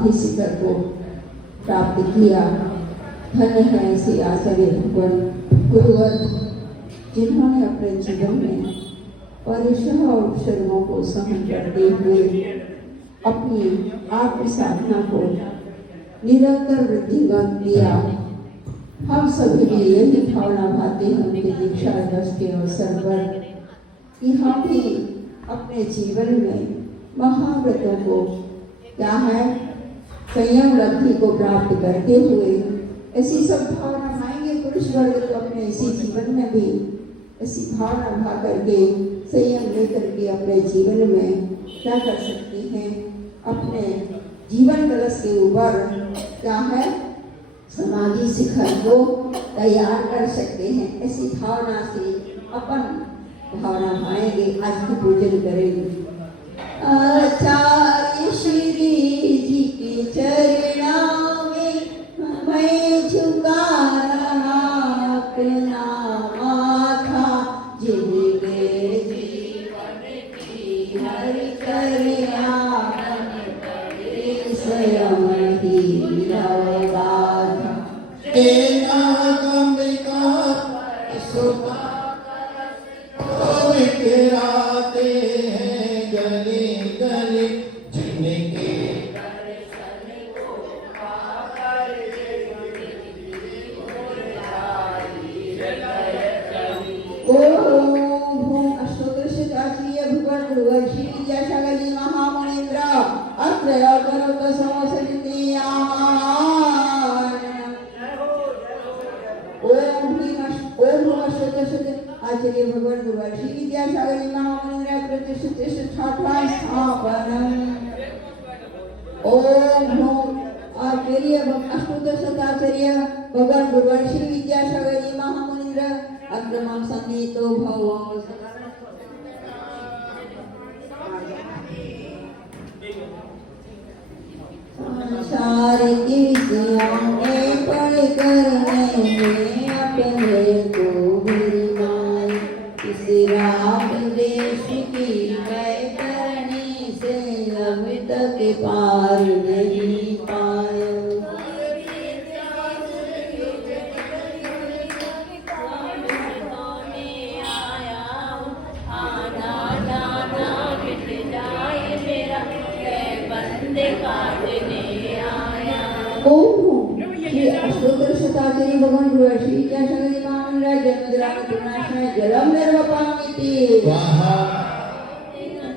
समाधि शिखर को प्राप्त किया। धन्य है ऐसे आचार्य भगवान गुरुवर जिन्होंने अपने जीवन में परेशान और शर्मों को सहन करते हुए अपनी आत्म साधना को निरंतर वृद्धिंगत किया। हम सभी भी यही भावना भाते हैं उनके दीक्षा दिवस के अवसर पर कि हम भी अपने जीवन में महाव्रतों को क्या है संयम लब्धि को प्राप्त करते हुए ऐसी सब भावना भाएंगे। पुरुष वर्ग तो अपने इसी जीवन में भी ऐसी भावना भा करके संयम लेकर के अपने जीवन में क्या कर सकते हैं, अपने जीवन कलश के ऊपर क्या है समाधि शिखर को तैयार कर सकते हैं। ऐसी भावना से अपन भावना भाएंगे। आज की पूजन करेंगे। आचार्य श्री जी के चरणों में मैं झुका अपना माथा, जिनके जीवन की हर करिया स्वयं ही लवगाथा। बिखराते हैं गली गली, जिनके भगवान गुरुवर्षि विद्यासागर महामुनीन्द्र अत्रय करोत समसरिते आचार्य भगवान गुरुवर्षि विद्यासागर महामुनीन्द्र प्रतिष्ठित स्थापना स्थापनम। ओम आचार्य अष्टोत्तरशताचार्य भगवान गुरुवर्षि विद्यासागर महामुनीन्द्र अग्रमं सन्निहितो भवं। संसार की विद्याएं पढ़ कर मैंने अपने को बिरमाई, इस राम देश की मैं करने से अब तक पार नहीं पाया। अष्टोत्तरशताचार्य भगवान गुरुवर्षि विद्यासागर महामुनीन्द्र जन्मजन्म पूर्णाश्रय जलम निर्वपामिति।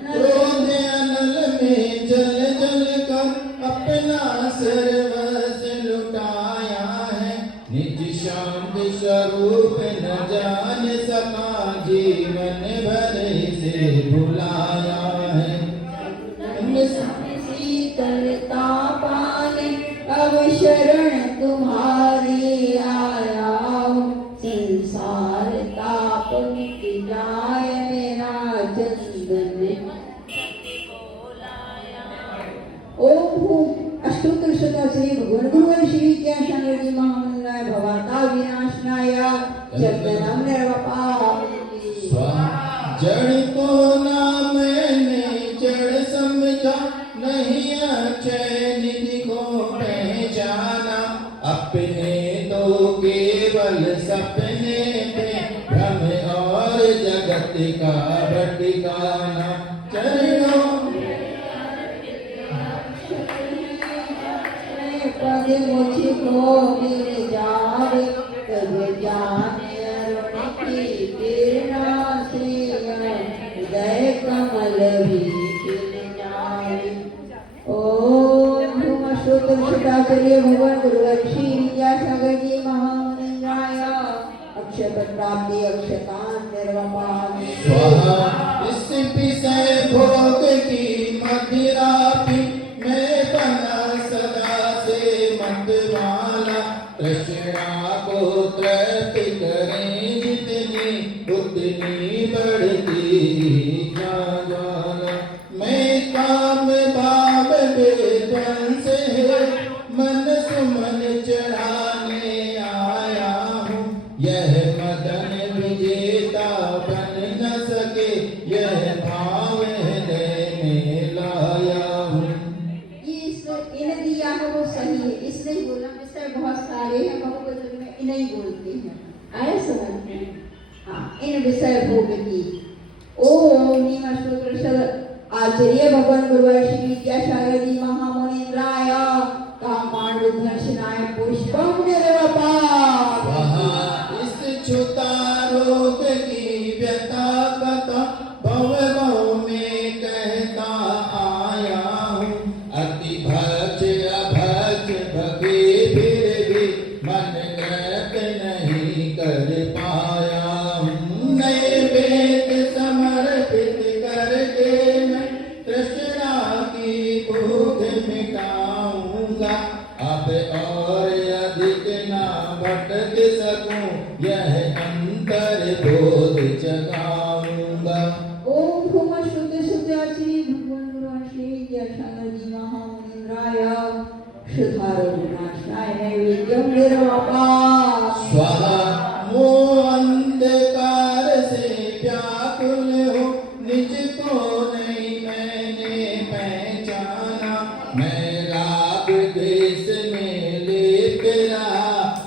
क्रोध अनल में जल जल कर अपना सर्वस्व लुटाया है, निज शांति स्वरूप न जान सका, जीवन भर से भुलाया है। शीतलता पाने अब शरण तुम्हारी आया हूँ, संसार ताप मिट जाए मेरा चंदन। ओम अष्टोत्तरशताचार्य भगवान गुरुवर्षि विद्यासागर महामुनीन्द्र भवता विनाशनाय चंदनम निर्वपामिति। जड़ को ना मैंने जड़ समझा, नहीं अक्षय निधि को पहचाना, अपने तो केवल सपने थे भ्रम और जगत का भटकाना। चरणों पद मुझको मिल जाए, तब जाने अरुण की प्रेरणा से हृदय कमल भी खिल जाए। ओम अष्टोत्तरशताचार्य भगवान गुरुवर्षि विद्यासागर महामुनीन्द्राय अक्षत प्राप्ति अक्षतान् निर्वपामि। इस विषय भोग की मदिरा पी मैं बना सदा से मतवाला, तृष्णा को तृप्त करें जितनी उतनी बढ़ती ज्वाला। मैं काम भाव विध्वंस है मन सुमन चढ़ाने आया हूँ, यह मदन विजेता बन न सके, यह भाव हृदय में लाया हूँ। इन नहीं बोलते हैं, आया समझ में? हाँ, इन विषय भोग की ओम नीम सूत्र आचार्य भगवान गुरुवर श्री विद्यासागर जी महामुनीन्द्राय कामांड दर्शनाय पुष्पम निर्वपात। इस छुता रोग की व्यथा कथा भव में कहता आया हूँ। अति भज अभज भगे फिर भी मन ग्रत नहीं कर पाया हूँ। नए वेद समर्पित करके मैं तृष्णा की भूख मिटाऊंगा। अब और अधिक ना भटक सकूं, यह अंतर बोध जगाऊंगा। ओम भूम शुद्ध शुद्धाची भगवान गुरुवर श्री विद्यासागर जी महामुनीन्द्राय शुद्धारो विनाशाय नैवेद्यम निर्वपात। स्वाहा मोह अंधकार से व्याकुल हो, निज को नहीं मैंने पहचाना। मैं राग देश में लिप्त रहा,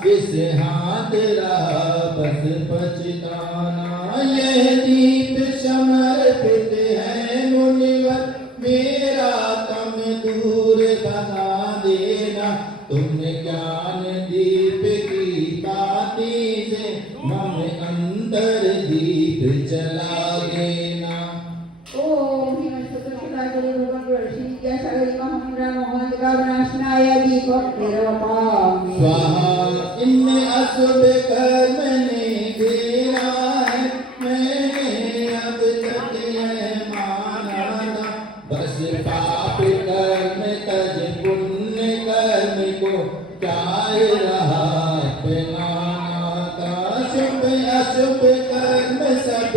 इस हाथ रहा बस पछताना। यह दीप समर्पित है मुनिवर, मेरा तम दूर बना देना। तुम ज्ञान दीप की बाती से मम अंतर दीप जला देना। ओम ह्रीं शुद्ध शुद्धाचार्य भगवान गुरुवर श्री विद्यासागर जी महामुनीन्द्राय मोहांधकार विनाशनाय दीपक निर्वपात। स्वाहा इन अशुभ कर्म ने घेरा है, मैंने अब तक यह माना था। बस पाप कर्म तज पुण्य कर्म को क्या रहा अपनाना था। शुभ अशुभ कर्म सब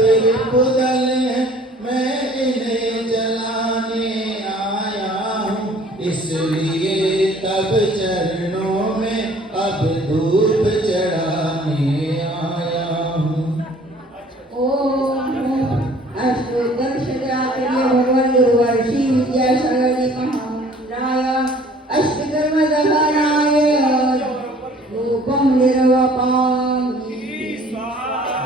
बदल है, मैं इन्हें जलाने आया हूँ। इसलिए तब चरणों में अब धूप चढ़ाने आया हूँ। ओम अष्टोत्तरशताचार्य भगवान गुरुवर श्री विद्यासागर जी महामुनीन्द्राय अष्टकर्म दहनाय रूपम निर्वपात।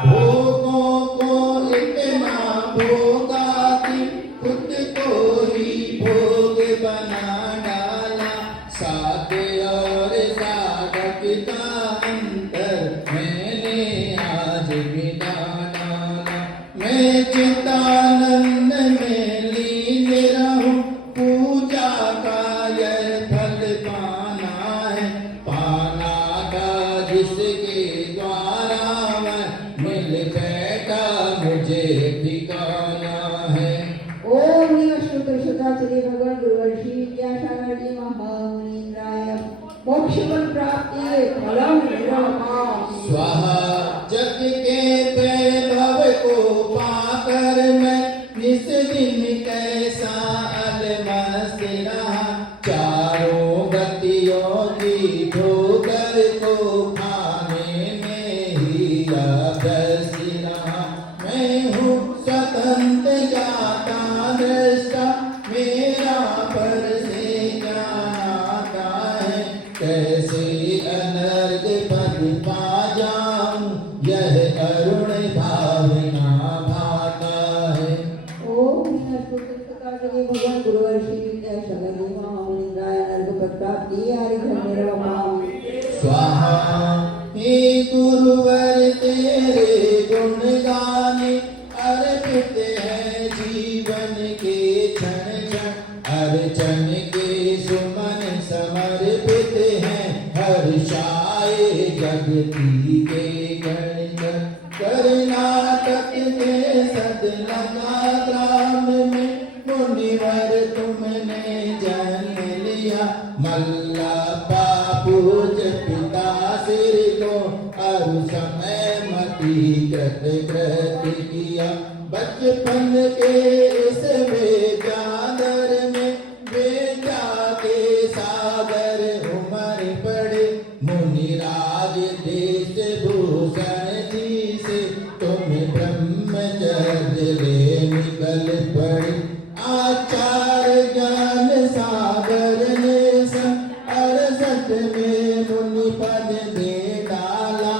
भोगों को इतना भोगा कि खुद को ही भोग बना डाला। साध और साधक का अंतर मैंने आज मिटा डाला। मैं चितानंद में लीन रहूं, पूजा का यह फल पाना है। पाना था जिसके द्वारा मैं मिल बैठा, मुझे ठिकाना है। ओम ह्रीं शुद्ध शुद्धाचार्य भगवान गुरुवर श्री विद्यासागर जी महामुनीन्द्राय मोक्ष फल प्राप्ति फलम निर्वपात। स्वाहा जग के वैभव को पाकर मैं निस दिन कैसा अलमस्त रहा। चारों गतियों की ठोकर को खाने में ही अभ्यस्त रहा। मैं हूँ स्वतंत्र जाता दृष्टा, मेरा पर से ज्ञान आता है। कैसे अनर्ग पद पा जाऊं, यह अरुण भावना भाता है। ओम ह्रीं शुद्ध शुद्धाचार्य भगवान गुरुवर श्री विद्यासागर जी महामुनीन्द्राय नर्ग पद प्राप्ति हरिघन निर्वपात। स्वाहा हे गुरुवर तेरे गुण गाने अर्पित है जीवन के क्षण क्षण। अर्चन के सुमन समर्पित हैं, हर्षाए जगती के गण गण। कर्नाटक के सदलगा ग्राम में मुनिवर तुमने जन्म लिया। मल्लप्पा पूज पिता सिर को अरु समय मति कृत कृत किया। बचपन के इस बेचादर में बेटा के सागर उमर पड़े। मुनिराज देश भूषण जी से तुम ब्रह्मचर्य ले निकल पड़े। आचार ज्ञान सागर ने सन 68 में मुनि पद दे डाला।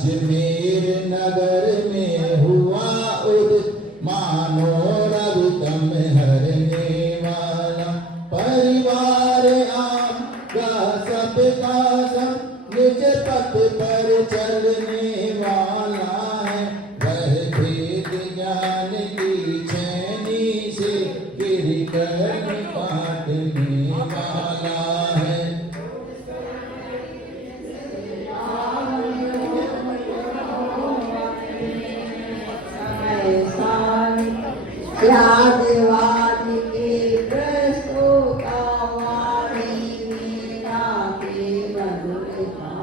अजमेर नगर में हुआ उदित मानो रवितम हरने वाला। परिवार आपका सबका सब निज पथ पर चलने वाला है। वह भेद ज्ञान की छेनी से गिर कर काटने वाला है। यादवाद के प्रस्तुता वाणी मीना के मधुर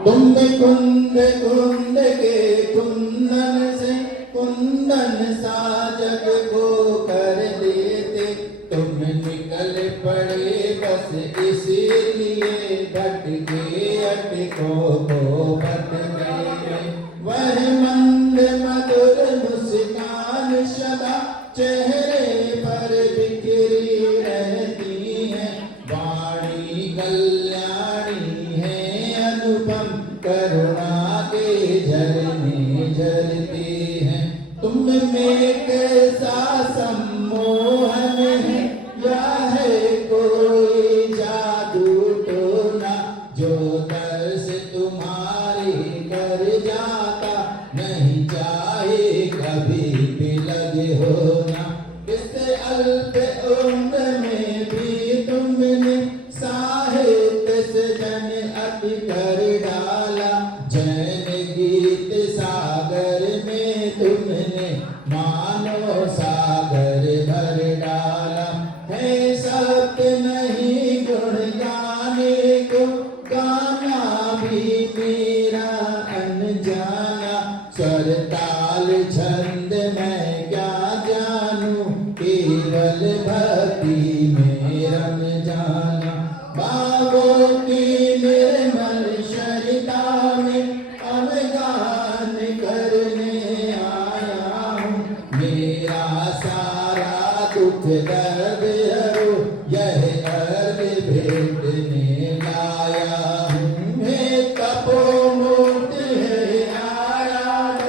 कुंद कुंद कुंद के कुंदन से कुंदन साजक को कर देते। तुम निकल पड़े बस इसीलिए भटके अटको को भट गए। वह मंद मधुर मुस्कान सदा चेहरे पर बिखरी रहती है। वाणी कल्याणी है अनुपम करुणा के झरने झरते हैं। तुम में कैसा सम्मोहन है या है कोई जादू टोना जो दर्श तुम्हारे कर जाता नहीं चाहे कभी भी लगे होना। इस अल्प उम्र में भी तुमने साहित्य सृजन अति कर डाला। जैन गीत सागर में तुमने मानो सागर भर डाला। है सत्य नहीं गुण गाने को गाना भी मेरा अनजाना। स्वर ताल छंद मैं क्या जानूं केवल भक्ति में रम जाना। बाबों की निर्मल शरिता में अवगान करने आया हूँ। मेरा सारा दुख दर्द हरो यह अर्घ भेंटने लाया हूँ। हे तपोमूर्ति है आराध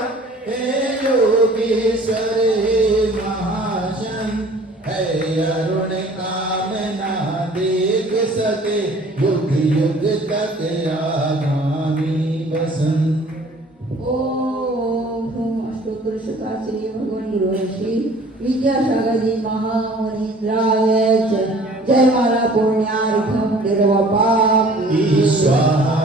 हे योगेश्वर हे महाशन है अरुण कामना देख सके युग युग तक आगामी बसंत। ओम अष्टोत्तर शताश्री भगवान ऋषि विद्यासागर जी महामुनीन्द्राय जय माला पुण्यार्थम निर्वपाप स्वाहा।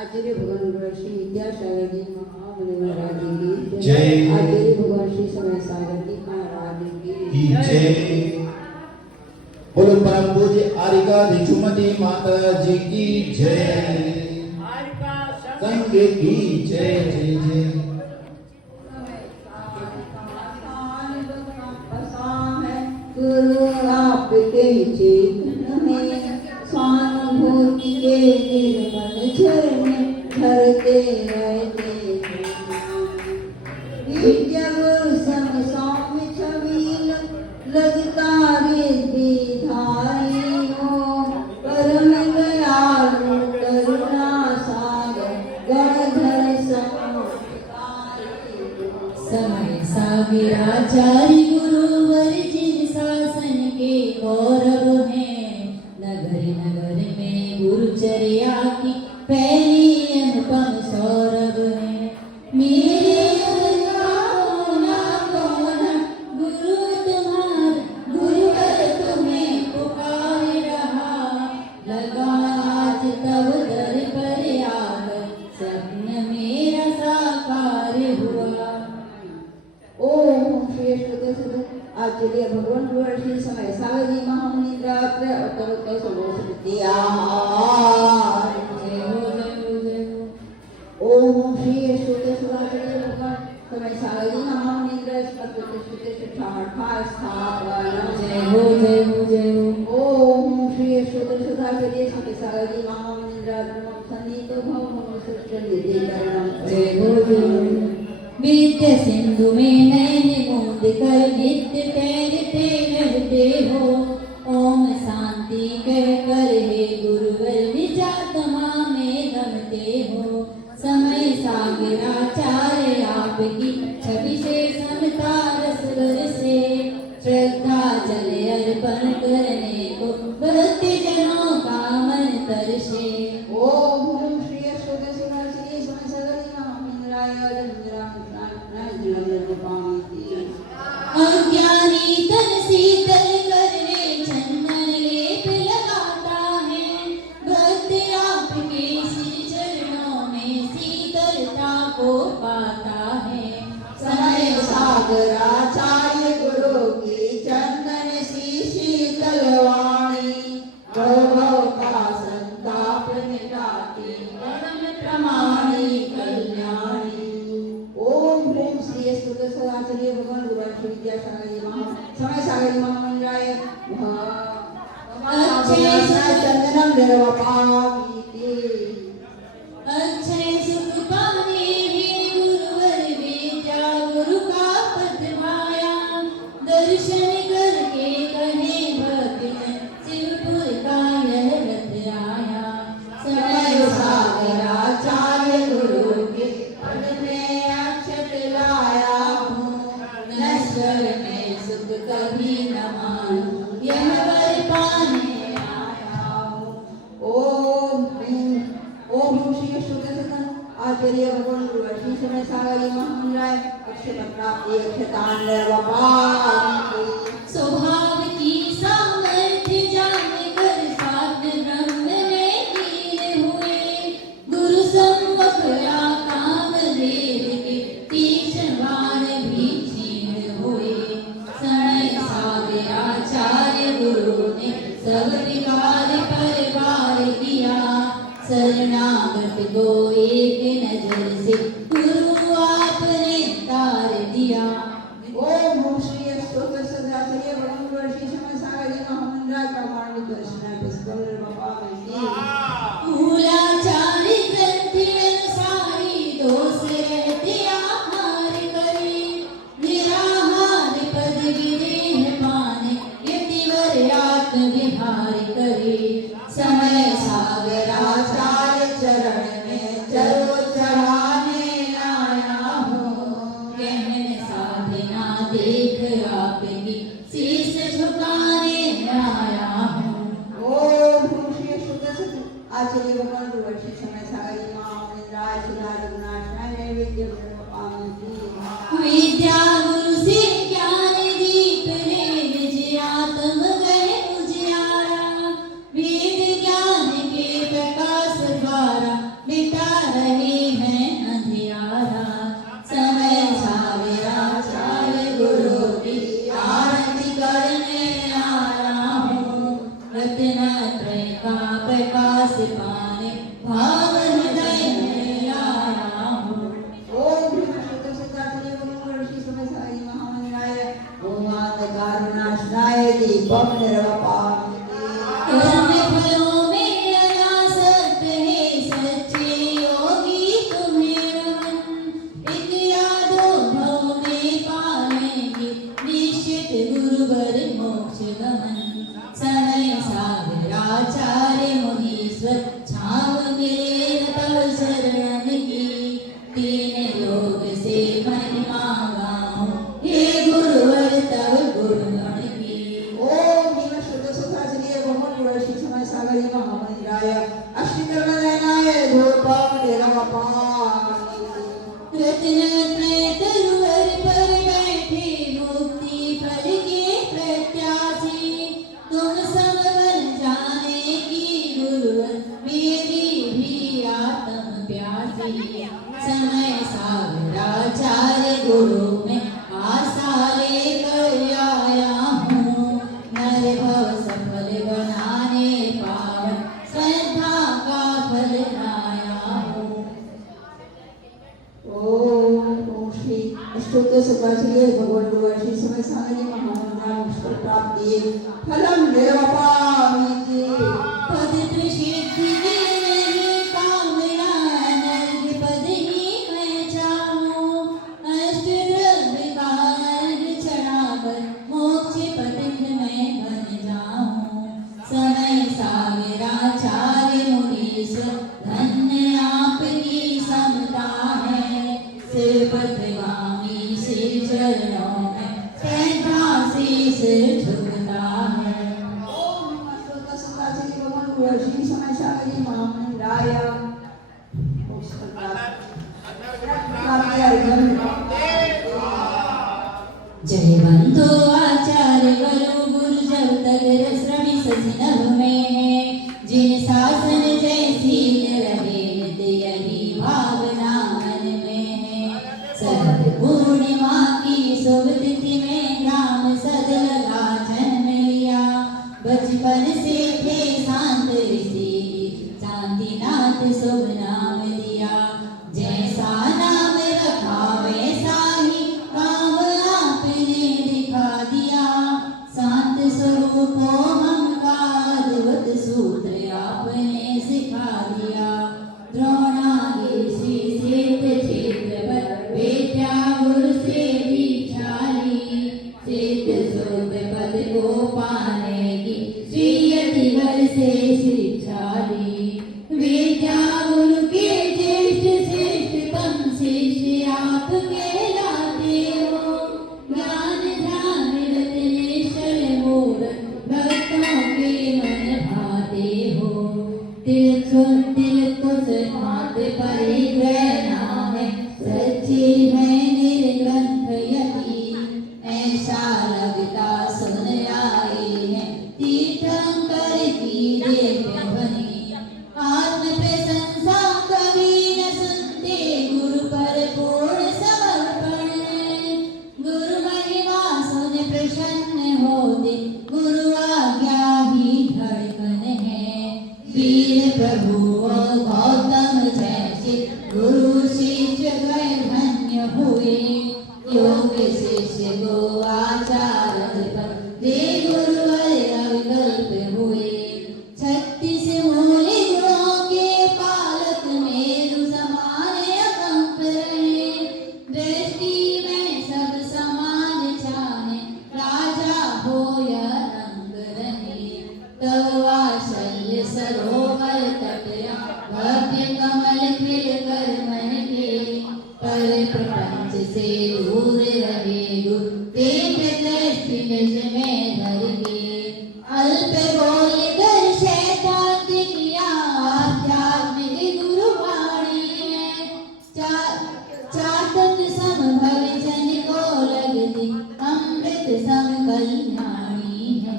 आचार्य भगवान ऋषि विद्यासागर जी महामुनि महाराज की जय। आचार्य भगवान श्री समय सागर जी महाराज की जय। बोलो परम पूज्य आरिका भिक्षुमती माता जी की जय। संघ की जय जय जय। गुरु आपके चेतन में स्वानुभूति के निर्मल झरने झरते रहते हैं। विद्या गुरु सम सौम्य छबील लगता रिद्धिधारी हो। परम दयालु करुणा सागर गणधर समुपकारी हो। समय सागराचार्य गुरुवर जिन शासन के गौरव हैं। नगर नगर में गुरुचर्या की पहली अनुपम सौरभ है। मेरे होना कौन गुरु तुम्हार गुरुवर तुम्हें पुकार रहा। लगा आज तब दर पर आकर स्वप्न मेरा साकार हुआ। ओम श्री सुदर्शन आचार्य भगवान ऋषि समय सागर जी महामुनीन्द्रात्र अवतरोत्तर सर्वोत्तम। जय हो जय हो जय हो। ओम श्री सुदर्शन आचार्य भगवान समय सागर जी महामुनीन्द्रात्र अवतरोत्तर शिक्षा स्थापना। जय हो जय हो जय हो। ओम श्री सुदर्शन आचार्य समय सागर जी महामुनीन्द्रात्र सन्निहितो भव सृष्टि निधिकरणम। जय हो जय हो। विद्या सिंधु में नैन मूंद कर नित्य तैरते रहते हो। ओम शांति कह कर हे गुरुवर निजात्मा में रमते हो। छवि से समता रस बरसे, श्रद्धा जल अर्पण करने को भक्ति जनों का मन तरसे। ओम श्री अष्टोत्तर शिवाय श्री समय सगरी महामंगलाय अज्ञानी तन शीतल करने चंदन लेप लगाता है, भक्त आपके श्री चरणों में शीतलता को पाता है। समय सागर आचार्य गुरु की चंदन सी शीतल वाणी, भव का संताप मिटाती परम प्रमाणी कल्याणी। ओम ह्रीं श्री अष्टोत्तर सदाचार्य भगवान गुरु विद्यासागर नमः। समय सागर महामंगलाय चंदनम निर्वपामीति। अक्षय सुख पाने हे गुरुवर विद्या गुरु का पद पाया, दर्शन करके कहे भक्त शिवपुर का यह रथ आया। समय सागर आचार्य गुरु के पद में अक्षत लाया हूँ, नश्वर में सुख कभी न मानूं, यह वर पाने आया हूँ। ओम श्री अष्टोत्तर आचार्य भगवान गुरु श्री समय सागर महामंगलाय अक्षत प्राप्ति अक्षतान निर्वपामीति। स्वभाव की सामर्थ्य जानकर साध ब्रह्म में लीन हुए, गुरु सम्मुख कामदेव के तीक्ष्ण बाण भी छीन हुए। समय सागर आचार्य गुरु ने सब विकार पर वार किया, शरणागत को एक नजर से गुरु आपने तार दिया। ओम श्री अष्टोत्तर सदाचार्य भगवान गुरु श्री समय सागर महामंगलाय प्रमाणित दर्शन पुष्कर बाबा मूलाचार्य ग्रंथि अनुसारी दोष रहते आहार करे, निराहार पद विदेह पाने यतिवर आत्म विहार करे। समय सागर आचार्य चरण में चलो चढ़ाने आया हूँ, गहन साधना देख आपकी शीश झुकाने आया हूँ। ओम श्री अष्टोत्तर आचार्य भगवान गुरु श्री समय सागर महामंगलाय सुधारगुणाशय नैवेद्य निर्वपामीति। विद्या गुरु से ज्ञान दीप ने निज आत्म गए उजियारा, वेद ज्ञान के प्रकाश द्वारा मिटा रहे हैं अंधियारा। समय सागर आचार्य गुरु की आरती करने आया हूँ, रत्नत्रय का प्रकाश पाने भाव हृदय में आया हूँ। ओम श्री सदाचार्य भगवान श्री समय सागर महामंगलाय ओम कारुणाशनाय दीपम निर्वपामीति। कर्म फलों में अनासक्त है सच्चे योगी तुम्हें रमन, इन यादों भव में पाएंगे निश्चित गुरुवर मोक्ष गमन। समय सागर आचार्य मुनीश्वर छाव मिले तब शरण की, तीन लोग से महिमा गाऊं हे गुरुवर तब गुरुगण की। ओम श्री सदाचार्य भगवान गुरु श्री समय सागर महामंगलाय अष्टकर्मदानाय धूपम निर्वपामीति। रत्नत्रय तरुवर पर बैठे मुक्ति फल के प्रत्याशी, तुम सब बन जाने की गुरुवर मेरी भी आत्म प्यासी। समय सागर आचार्य गुरु में आशा लेकर आया हूँ, नर भव सफल बनाने पावन श्रद्धा का फल लाया हूँ। ओम श्री अष्टोत्तर सदाचार्य भगवान गुरु श्री समय सागर महामंगलाय प्राप्ति फलम निर्वपामीति। पद प्रसिद्ध की नहीं कामना, नर्ग पद ही मैं चाहूं, अष्ट द्रव्य का अर्घ चढ़ाकर मोक्ष पथिक में बन जाऊं। समय सागर आचार्य मुनीश्वर धन्य आपकी समता है, सिर पथगामी जयवंतो आचार्य गुरु गुरु जब तक श्रवि सजनभ में है जिन शासन जैसी रहे नित्य यही भावना मन में है शरद पूर्णिमा की शुभ तिथि में ग्राम सदलगा जन्म लिया बचपन से थे शांत ऋषि शांतिनाथ शुभ नाम दिया जैसा नाम रखा वैसा ही काम आपने दिखा दिया शांत स्वरूप को हमका अद्भुत सूत्र आपने सिखा दिया द्रोणागिरि क्षेत्र क्षेत्र बेटा गुरु से दीक्षा ली क्षेत्र शोध पद को पाने की श्रीयति वर से शिक्षा ली विद्या गुरु के ज्येष्ठ श्रेष्ठतम शिष्य आप कहलाते हो ज्ञान ध्यान रत्नेश्वर मूरत भक्तों के मन भाते हो तिल को हाथ परिग्रहणा है सच्ची है निर्ग्रंथ यति ऐसा लगता सुन आई है तीर्थंकर की दिव्य ध्वनि आत्म प्रशंसा कभी न सुनते गुरु पर पूर्ण समर्पण गुरु महिमा सुन प्रसन्न होते गुरु आज्ञा ही धड़कन है वीर प्रभु और गौतम जैसे गुरु शिष्य गए धन्य हुए योग शिष्य को आचार्य पर दे गुरु अविकल्प हुए 36 मूल गुणों के पालक मेरु समान अकंप रहे दृष्टि में सब समान जाने राजा हो या रंग रहे तब वात्सल्य सरोवर तटया भव्य कमल खिल कर मन के पर प्रपंच से दूर रहे गुरु तेज दृष्टि निज में धर के अल्प बोल कर शैतान किया आध्यात्मिक गुरु वाणी है चातक सम भव जन को लगती अमृत सम कल्याणी है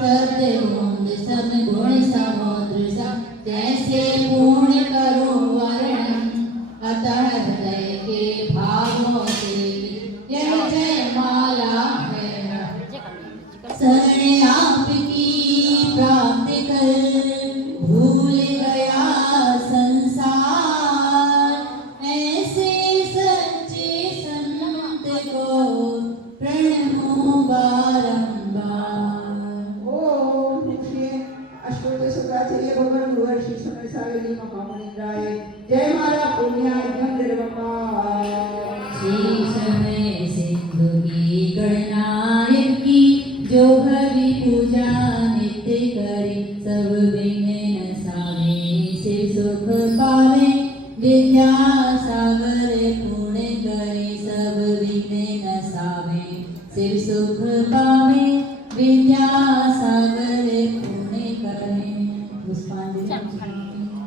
सत्य बूंद सम गुण समुद्र सम जैसे पूर्ण करो वर्णन अतः हृदय के भावों से यह जय माला है शरण आपकी प्राप्त कर भूल गया संसार ऐसे सच्चे संत को प्रणमो बारंबार ओम श्री अष्टोत्तर शुक्राचार्य भगवान गुरुवर्षि समय सागरी महामुनिंद्राय जय माला पुण्याय शीश में सिंधु की गणनायक की जो हरि पूजा नित्य करे सब विघ्न नसावे शिव सुख पावे विद्या सागर पूर्ण करे सब विघ्न नसावे शिव सुख पावे विद्या सागर पूर्ण करे पुष्पांजलि